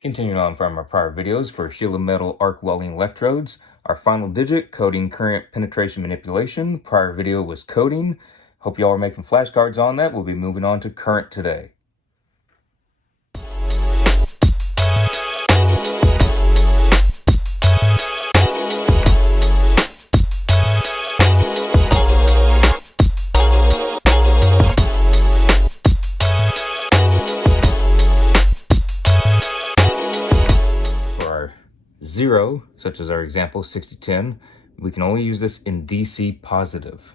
Continuing on from our prior videos for shielded metal arc welding electrodes, our final digit, coding current penetration manipulation. Prior video was coding. Hope you all are making flashcards on that. We'll be moving on to current today. Zero, such as our example 6010, we can only use this in DC positive.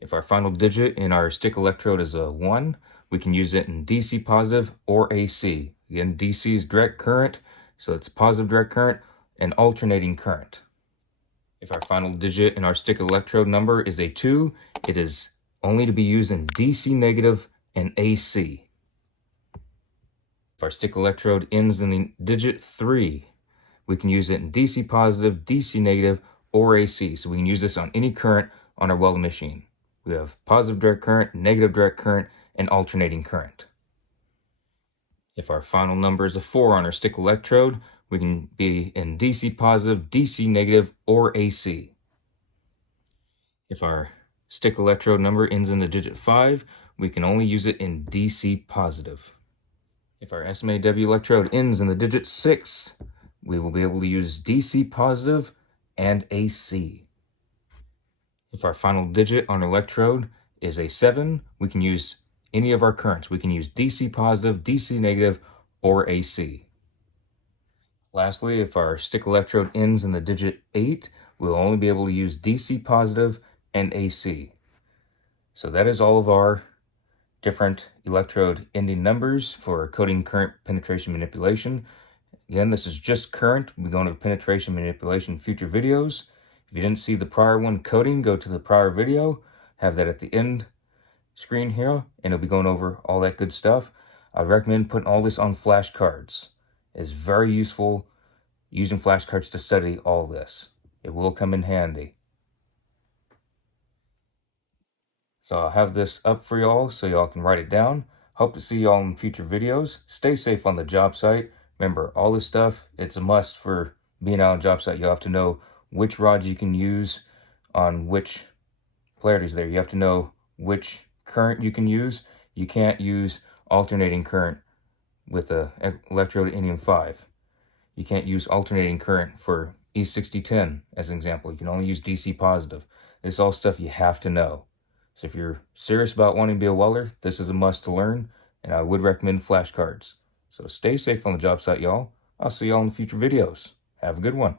If our final digit in our stick electrode is a 1, we can use it in DC positive or AC. Again, DC is direct current, so it's positive direct current and alternating current. If our final digit in our stick electrode number is a 2, it is only to be used in DC negative and AC. If our stick electrode ends in the digit 3, we can use it in DC positive, DC negative, or AC. So we can use this on any current on our welding machine. We have positive direct current, negative direct current, and alternating current. If our final number is a 4 on our stick electrode, we can be in DC positive, DC negative, or AC. If our stick electrode number ends in the digit 5, we can only use it in DC positive. If our SMAW electrode ends in the digit 6, we will be able to use DC positive and AC. If our final digit on our electrode is a 7, we can use any of our currents. We can use DC positive, DC negative, or AC. Lastly, if our stick electrode ends in the digit 8, we'll only be able to use DC positive and AC. So that is all of our different electrode ending numbers for coding current penetration manipulation. Again, this is just current. We'll be going to penetration manipulation in future videos. If you didn't see the prior one coding, go to the prior video. Have that at the end screen here, and it'll be going over all that good stuff. I recommend putting all this on flashcards. It's very useful using flashcards to study all this. It will come in handy. So I'll have this up for y'all so y'all can write it down. Hope to see y'all in future videos. Stay safe on the job site. Remember, all this stuff, it's a must for being out on a job site. You have to know which rods you can use on which polarities there. You have to know which current you can use. You can't use alternating current with a electrode indium 5. You can't use alternating current for E6010 as an example. You can only use DC positive. This is all stuff you have to know. So if you're serious about wanting to be a welder, this is a must to learn, and I would recommend flashcards. So stay safe on the job site, y'all. I'll see y'all in future videos. Have a good one.